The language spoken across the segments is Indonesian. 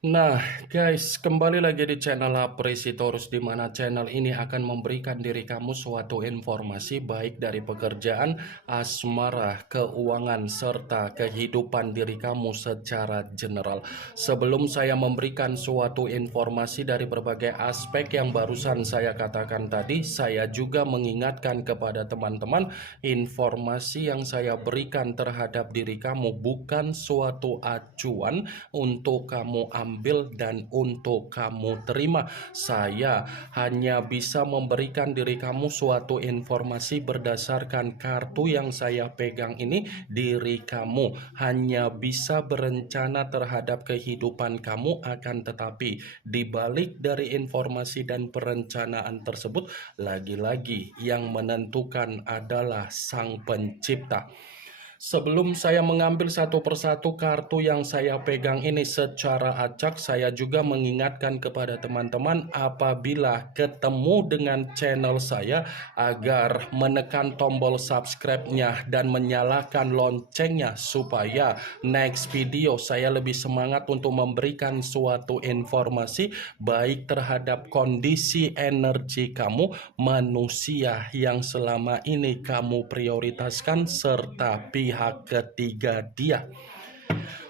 Nah, guys, kembali lagi di channel Apresitorus, di mana channel ini akan memberikan diri kamu suatu informasi baik dari pekerjaan, asmara, keuangan, serta kehidupan diri kamu secara general. Sebelum saya memberikan suatu informasi dari berbagai aspek yang barusan saya katakan tadi, saya juga mengingatkan kepada teman-teman, informasi yang saya berikan terhadap diri kamu bukan suatu acuan untuk kamu ambil dan untuk kamu terima. Saya hanya bisa memberikan diri kamu suatu informasi berdasarkan kartu yang saya pegang ini. Diri kamu hanya bisa berencana terhadap kehidupan kamu, akan tetapi dibalik dari informasi dan perencanaan tersebut, lagi-lagi yang menentukan adalah Sang Pencipta. Sebelum saya mengambil satu persatu kartu yang saya pegang ini secara acak, saya juga mengingatkan kepada teman-teman apabila ketemu dengan channel saya agar menekan tombol subscribe-nya dan menyalakan loncengnya supaya next video saya lebih semangat untuk memberikan suatu informasi baik terhadap kondisi energi kamu, manusia yang selama ini kamu prioritaskan, serta pihak ketiga dia.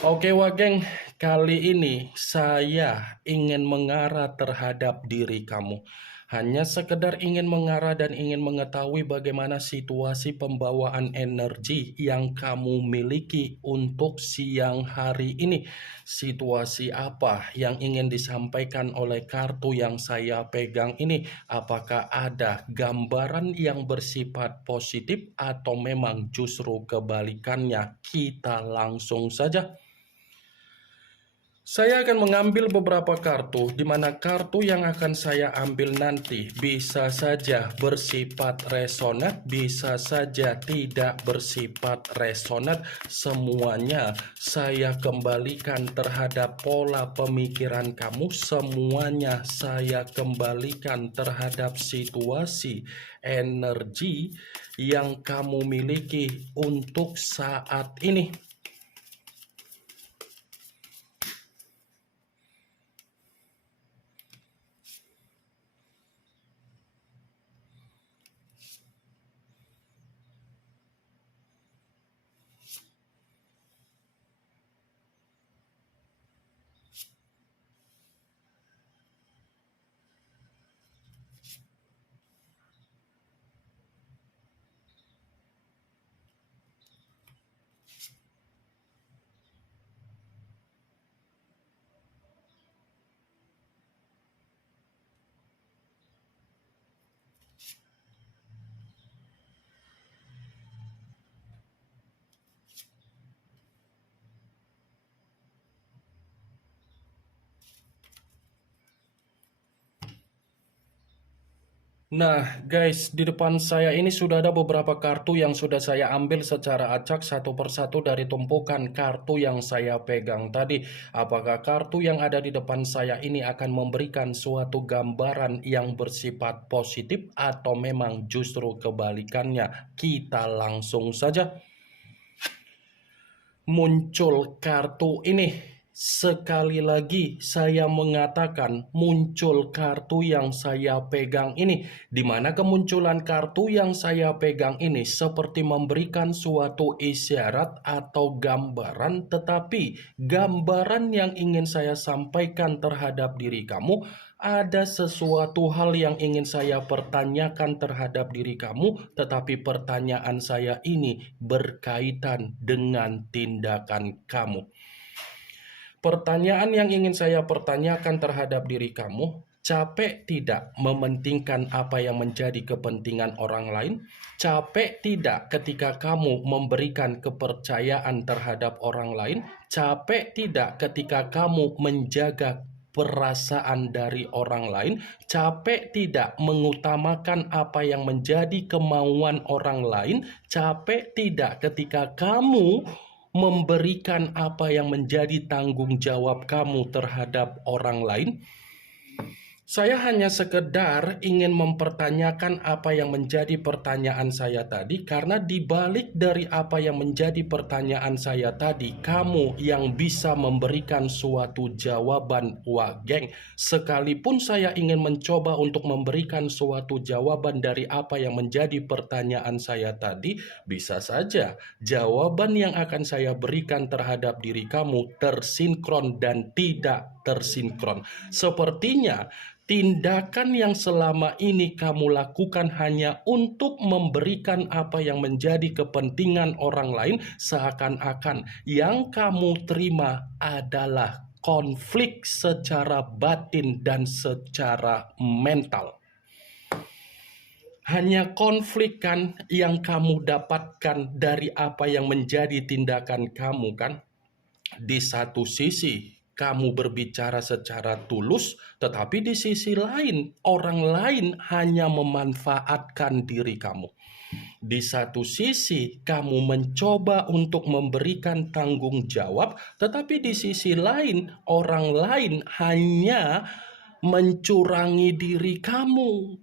Oke Wageng, kali ini saya ingin mengarah terhadap diri kamu. Hanya sekedar ingin mengarah dan ingin mengetahui bagaimana situasi pembawaan energi yang kamu miliki untuk siang hari ini. Situasi apa yang ingin disampaikan oleh kartu yang saya pegang ini? Apakah ada gambaran yang bersifat positif atau memang justru kebalikannya? Kita langsung saja. Saya akan mengambil beberapa kartu, di mana kartu yang akan saya ambil nanti bisa saja bersifat resonat, bisa saja tidak bersifat resonat. Semuanya saya kembalikan terhadap pola pemikiran kamu, semuanya saya kembalikan terhadap situasi energi yang kamu miliki untuk saat ini. Nah guys, di depan saya ini sudah ada beberapa kartu yang sudah saya ambil secara acak satu persatu dari tumpukan kartu yang saya pegang tadi. Apakah kartu yang ada di depan saya ini akan memberikan suatu gambaran yang bersifat positif atau memang justru kebalikannya? Kita langsung saja. Muncul kartu ini. Sekali lagi saya mengatakan muncul kartu yang saya pegang ini, di mana kemunculan kartu yang saya pegang ini seperti memberikan suatu isyarat atau gambaran, tetapi gambaran yang ingin saya sampaikan terhadap diri kamu, ada sesuatu hal yang ingin saya pertanyakan terhadap diri kamu, tetapi pertanyaan saya ini berkaitan dengan tindakan kamu. Pertanyaan yang ingin saya pertanyakan terhadap diri kamu, capek tidak mementingkan apa yang menjadi kepentingan orang lain? Capek tidak ketika kamu memberikan kepercayaan terhadap orang lain? Capek tidak ketika kamu menjaga perasaan dari orang lain? Capek tidak mengutamakan apa yang menjadi kemauan orang lain? Capek tidak ketika kamu memberikan apa yang menjadi tanggung jawab kamu terhadap orang lain? Saya hanya sekedar ingin mempertanyakan apa yang menjadi pertanyaan saya tadi, karena dibalik dari apa yang menjadi pertanyaan saya tadi, kamu yang bisa memberikan suatu jawaban. Wah, geng, sekalipun saya ingin mencoba untuk memberikan suatu jawaban dari apa yang menjadi pertanyaan saya tadi, bisa saja jawaban yang akan saya berikan terhadap diri kamu tersinkron dan tidak tersinkron. Sepertinya tindakan yang selama ini kamu lakukan hanya untuk memberikan apa yang menjadi kepentingan orang lain, seakan-akan yang kamu terima adalah konflik secara batin dan secara mental. Hanya konflik kan yang kamu dapatkan dari apa yang menjadi tindakan kamu kan? Di satu sisi kamu berbicara secara tulus, tetapi di sisi lain orang lain hanya memanfaatkan diri kamu. Di satu sisi kamu mencoba untuk memberikan tanggung jawab, tetapi di sisi lain orang lain hanya mencurangi diri kamu.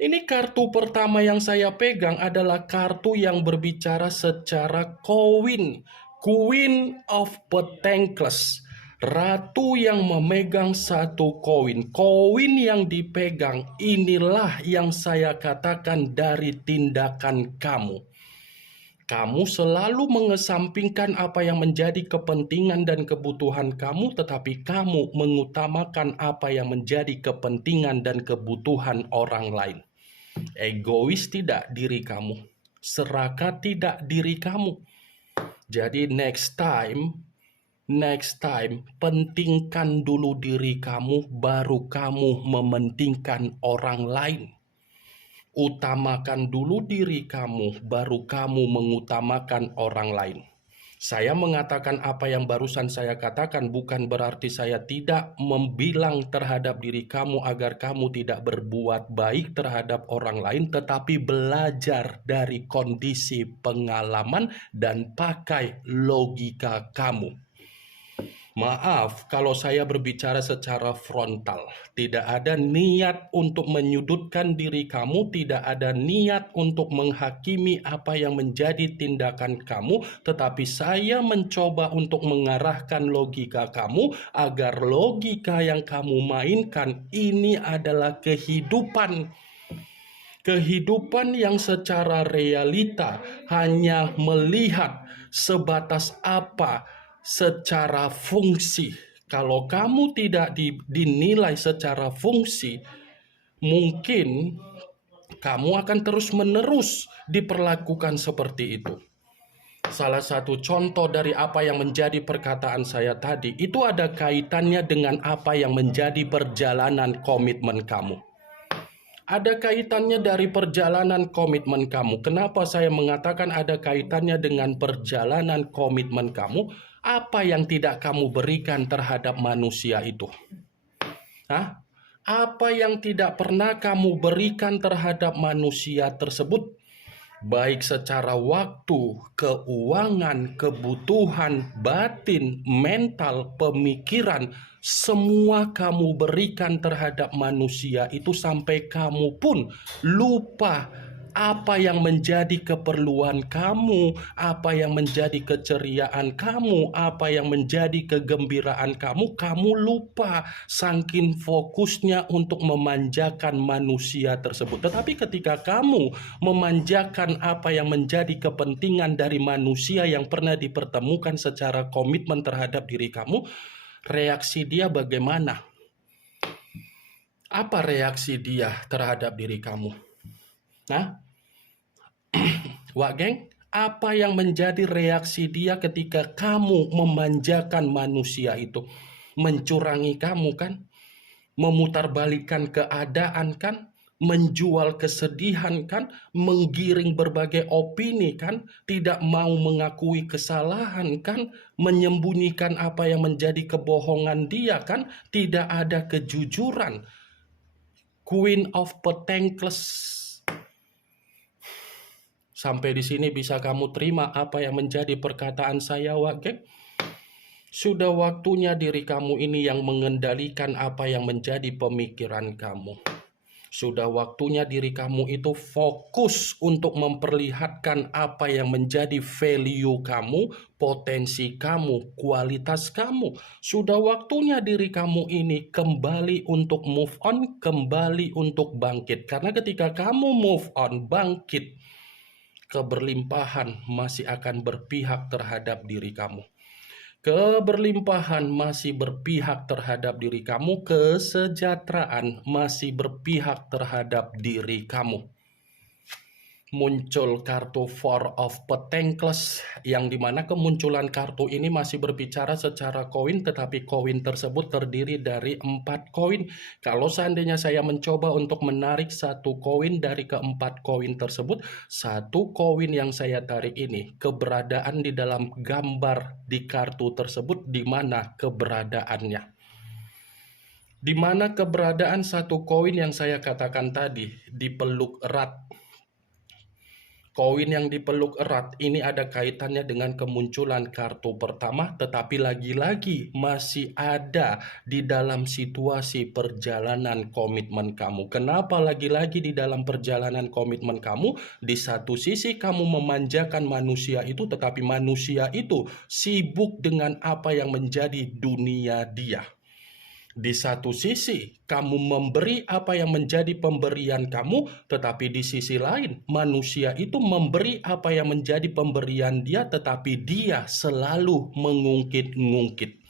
Ini kartu pertama yang saya pegang adalah kartu yang berbicara secara Queen. Queen of Pentacles. Ratu yang memegang satu koin. Koin yang dipegang, inilah yang saya katakan dari tindakan kamu. Kamu selalu mengesampingkan apa yang menjadi kepentingan dan kebutuhan kamu, tetapi kamu mengutamakan apa yang menjadi kepentingan dan kebutuhan orang lain. Egois tidak diri kamu, serakah tidak diri kamu. Jadi next time, pentingkan dulu diri kamu, baru kamu mementingkan orang lain. Utamakan dulu diri kamu, baru kamu mengutamakan orang lain. Saya mengatakan apa yang barusan saya katakan bukan berarti saya tidak membilang terhadap diri kamu agar kamu tidak berbuat baik terhadap orang lain, tetapi belajar dari kondisi pengalaman dan pakai logika kamu. Maaf kalau saya berbicara secara frontal. Tidak ada niat untuk menyudutkan diri kamu, tidak ada niat untuk menghakimi apa yang menjadi tindakan kamu, tetapi saya mencoba untuk mengarahkan logika kamu agar logika yang kamu mainkan ini adalah kehidupan. Kehidupan yang secara realita hanya melihat sebatas apa secara fungsi. Kalau kamu tidak dinilai secara fungsi, mungkin kamu akan terus-menerus diperlakukan seperti itu. Salah satu contoh dari apa yang menjadi perkataan saya tadi, itu ada kaitannya dengan apa yang menjadi perjalanan komitmen kamu. Ada kaitannya dari perjalanan komitmen kamu. Kenapa saya mengatakan ada kaitannya dengan perjalanan komitmen kamu? Apa yang tidak kamu berikan terhadap manusia itu? Hah? Apa yang tidak pernah kamu berikan terhadap manusia tersebut? Baik secara waktu, keuangan, kebutuhan, batin, mental, pemikiran, semua kamu berikan terhadap manusia itu sampai kamu pun lupa apa yang menjadi keperluan kamu, apa yang menjadi keceriaan kamu, apa yang menjadi kegembiraan kamu, kamu lupa saking fokusnya untuk memanjakan manusia tersebut. Tetapi ketika kamu memanjakan apa yang menjadi kepentingan dari manusia yang pernah dipertemukan secara komitmen terhadap diri kamu, reaksi dia bagaimana? Apa reaksi dia terhadap diri kamu? Nah, Wak geng, apa yang menjadi reaksi dia ketika kamu memanjakan manusia itu? Mencurangi kamu kan? Memutarbalikkan keadaan kan? Menjual kesedihan kan? Menggiring berbagai opini kan? Tidak mau mengakui kesalahan kan? Menyembunyikan apa yang menjadi kebohongan dia kan? Tidak ada kejujuran. Queen of Pentacles. Sampai di sini bisa kamu terima apa yang menjadi perkataan saya, Wak geng? Sudah waktunya diri kamu ini yang mengendalikan apa yang menjadi pemikiran kamu. Sudah waktunya diri kamu itu fokus untuk memperlihatkan apa yang menjadi value kamu, potensi kamu, kualitas kamu. Sudah waktunya diri kamu ini kembali untuk move on, kembali untuk bangkit. Karena ketika kamu move on, bangkit, keberlimpahan masih akan berpihak terhadap diri kamu. Keberlimpahan masih berpihak terhadap diri kamu, kesejahteraan masih berpihak terhadap diri kamu. Muncul kartu Four of Pentacles, yang dimana kemunculan kartu ini masih berbicara secara koin, tetapi koin tersebut terdiri dari 4 koin. Kalau seandainya saya mencoba untuk menarik satu koin dari keempat koin tersebut, satu koin yang saya tarik ini keberadaan di dalam gambar di kartu tersebut, di mana keberadaannya. Di mana keberadaan satu koin yang saya katakan tadi dipeluk erat. Koin yang dipeluk erat ini ada kaitannya dengan kemunculan kartu pertama, tetapi lagi-lagi masih ada di dalam situasi perjalanan komitmen kamu. Kenapa lagi-lagi di dalam perjalanan komitmen kamu? Di satu sisi kamu memanjakan manusia itu, tetapi manusia itu sibuk dengan apa yang menjadi dunia dia. Di satu sisi, kamu memberi apa yang menjadi pemberian kamu, tetapi di sisi lain, manusia itu memberi apa yang menjadi pemberian dia, tetapi dia selalu mengungkit-ungkit.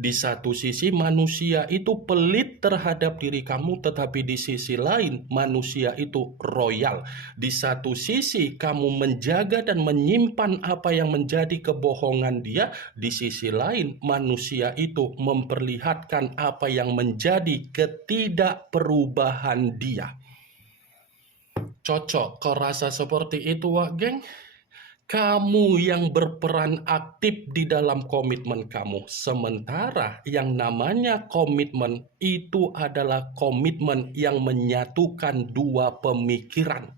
Di satu sisi manusia itu pelit terhadap diri kamu, tetapi di sisi lain manusia itu royal. Di satu sisi kamu menjaga dan menyimpan apa yang menjadi kebohongan dia, di sisi lain manusia itu memperlihatkan apa yang menjadi ketidakperubahan dia. Cocok kau rasa seperti itu, Wak Geng? Kamu yang berperan aktif di dalam komitmen kamu. Sementara yang namanya komitmen itu adalah komitmen yang menyatukan dua pemikiran.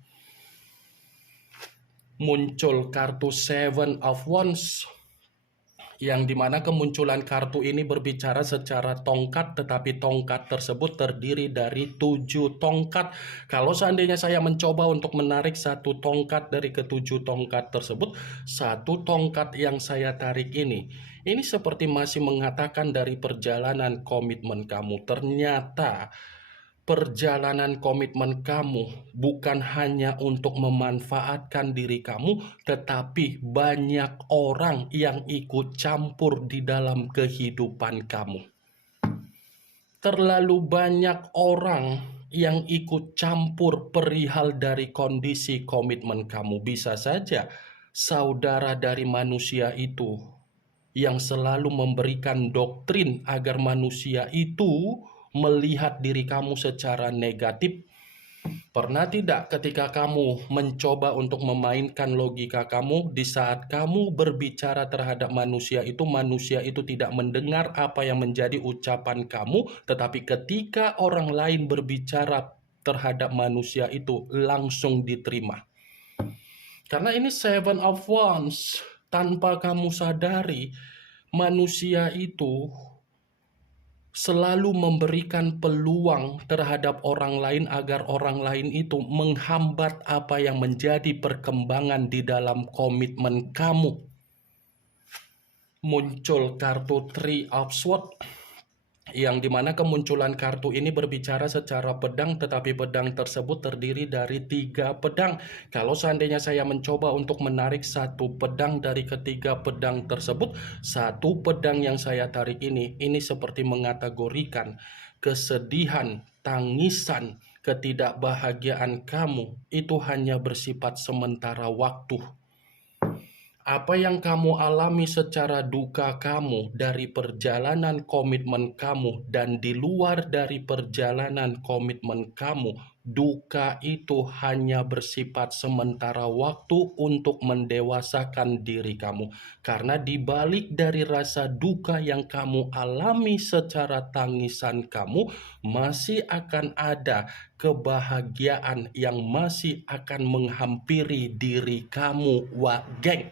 Muncul kartu Seven of Wands, yang dimana kemunculan kartu ini berbicara secara tongkat, tetapi tongkat tersebut terdiri dari 7 tongkat. Kalau seandainya saya mencoba untuk menarik satu tongkat dari ketujuh tongkat tersebut, satu tongkat yang saya tarik ini seperti masih mengatakan dari perjalanan komitmen kamu. Ternyata perjalanan komitmen kamu bukan hanya untuk memanfaatkan diri kamu, tetapi banyak orang yang ikut campur di dalam kehidupan kamu. Terlalu banyak orang yang ikut campur perihal dari kondisi komitmen kamu. Bisa saja saudara dari manusia itu yang selalu memberikan doktrin agar manusia itu melihat diri kamu secara negatif. Pernah tidak ketika kamu mencoba untuk memainkan logika kamu, di saat kamu berbicara terhadap manusia itu tidak mendengar apa yang menjadi ucapan kamu, tetapi ketika orang lain berbicara terhadap manusia itu langsung diterima. Karena ini Seven of Wands, tanpa kamu sadari, manusia itu selalu memberikan peluang terhadap orang lain agar orang lain itu menghambat apa yang menjadi perkembangan di dalam komitmen kamu. Muncul kartu Three of Swords, yang dimana kemunculan kartu ini berbicara secara pedang, tetapi pedang tersebut terdiri dari 3 pedang. Kalau seandainya saya mencoba untuk menarik satu pedang dari ketiga pedang tersebut, satu pedang yang saya tarik ini seperti mengategorikan kesedihan, tangisan, ketidakbahagiaan kamu itu hanya bersifat sementara waktu. Apa yang kamu alami secara duka kamu dari perjalanan komitmen kamu dan di luar dari perjalanan komitmen kamu, duka itu hanya bersifat sementara waktu untuk mendewasakan diri kamu. Karena di balik dari rasa duka yang kamu alami secara tangisan kamu, masih akan ada kebahagiaan yang masih akan menghampiri diri kamu, Wak Geng.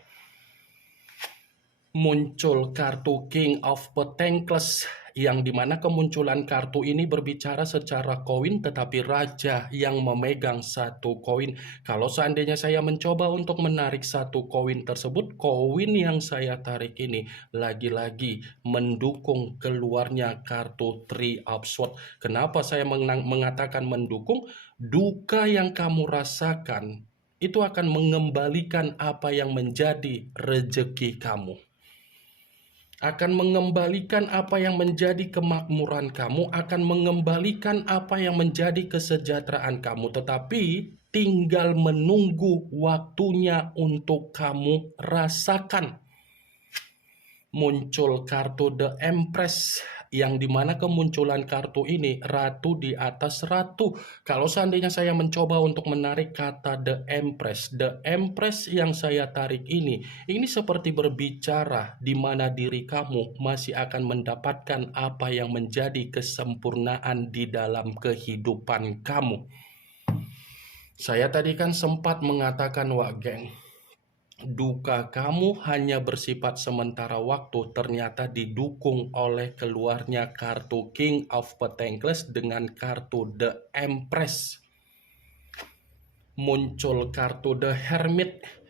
muncul kartu King of Pentacles, yang dimana kemunculan kartu ini berbicara secara koin, tetapi raja yang memegang satu koin. Kalau seandainya saya mencoba untuk menarik satu koin tersebut, koin yang saya tarik ini lagi-lagi mendukung keluarnya kartu Three of Swords. Kenapa saya mengatakan mendukung? Duka yang kamu rasakan itu akan mengembalikan apa yang menjadi rezeki kamu, akan mengembalikan apa yang menjadi kemakmuran kamu, akan mengembalikan apa yang menjadi kesejahteraan kamu, tetapi tinggal menunggu waktunya untuk kamu rasakan. Muncul kartu The Empress, yang dimana kemunculan kartu ini ratu di atas ratu. Kalau seandainya saya mencoba untuk menarik kata The Empress yang saya tarik ini seperti berbicara di mana diri kamu masih akan mendapatkan apa yang menjadi kesempurnaan di dalam kehidupan kamu. Saya tadi kan sempat mengatakan, wak geng, duka kamu hanya bersifat sementara waktu, ternyata didukung oleh keluarnya kartu King of Pentacles dengan kartu The Empress. Muncul kartu The Hermit,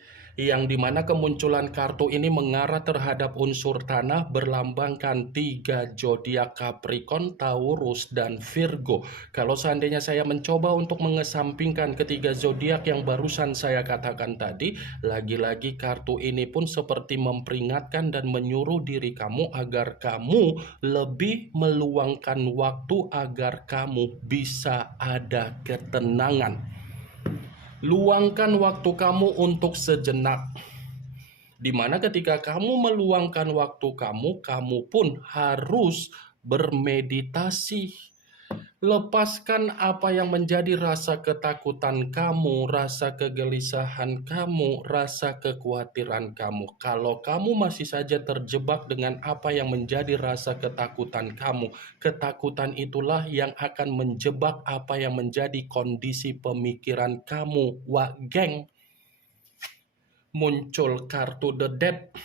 yang dimana kemunculan kartu ini mengarah terhadap unsur tanah, berlambangkan 3 zodiak Capricorn, Taurus, dan Virgo. Kalau seandainya saya mencoba untuk mengesampingkan ketiga zodiak yang barusan saya katakan tadi, lagi-lagi kartu ini pun seperti memperingatkan dan menyuruh diri kamu agar kamu lebih meluangkan waktu agar kamu bisa ada ketenangan. Luangkan waktu kamu untuk sejenak, dimana ketika kamu meluangkan waktu kamu, kamu pun harus bermeditasi. Lepaskan apa yang menjadi rasa ketakutan kamu, rasa kegelisahan kamu, rasa kekhawatiran kamu. Kalau kamu masih saja terjebak dengan apa yang menjadi rasa ketakutan kamu, ketakutan itulah yang akan menjebak apa yang menjadi kondisi pemikiran kamu, wak geng. Muncul kartu The Death,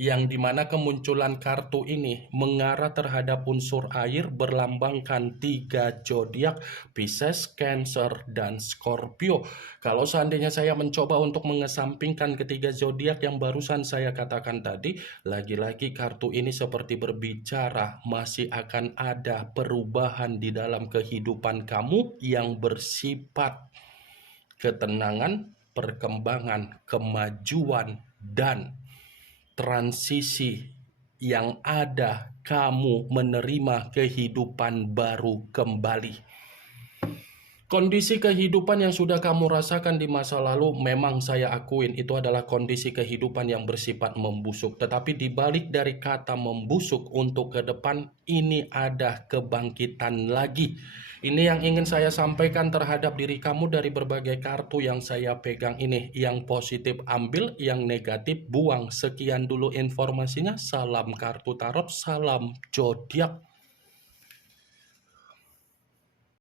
yang dimana kemunculan kartu ini mengarah terhadap unsur air, berlambangkan 3 zodiak Pisces, Cancer, dan Scorpio. Kalau seandainya saya mencoba untuk mengesampingkan ketiga zodiak yang barusan saya katakan tadi, lagi-lagi kartu ini seperti berbicara masih akan ada perubahan di dalam kehidupan kamu yang bersifat ketenangan, perkembangan, kemajuan, dan transisi yang ada kamu menerima kehidupan baru kembali. Kondisi kehidupan yang sudah kamu rasakan di masa lalu, memang saya akuin itu adalah kondisi kehidupan yang bersifat membusuk. Tetapi dibalik dari kata membusuk, untuk ke depan ini ada kebangkitan lagi. Ini yang ingin saya sampaikan terhadap diri kamu dari berbagai kartu yang saya pegang ini. Yang positif ambil, yang negatif buang. Sekian dulu informasinya. Salam kartu tarot, salam zodiak.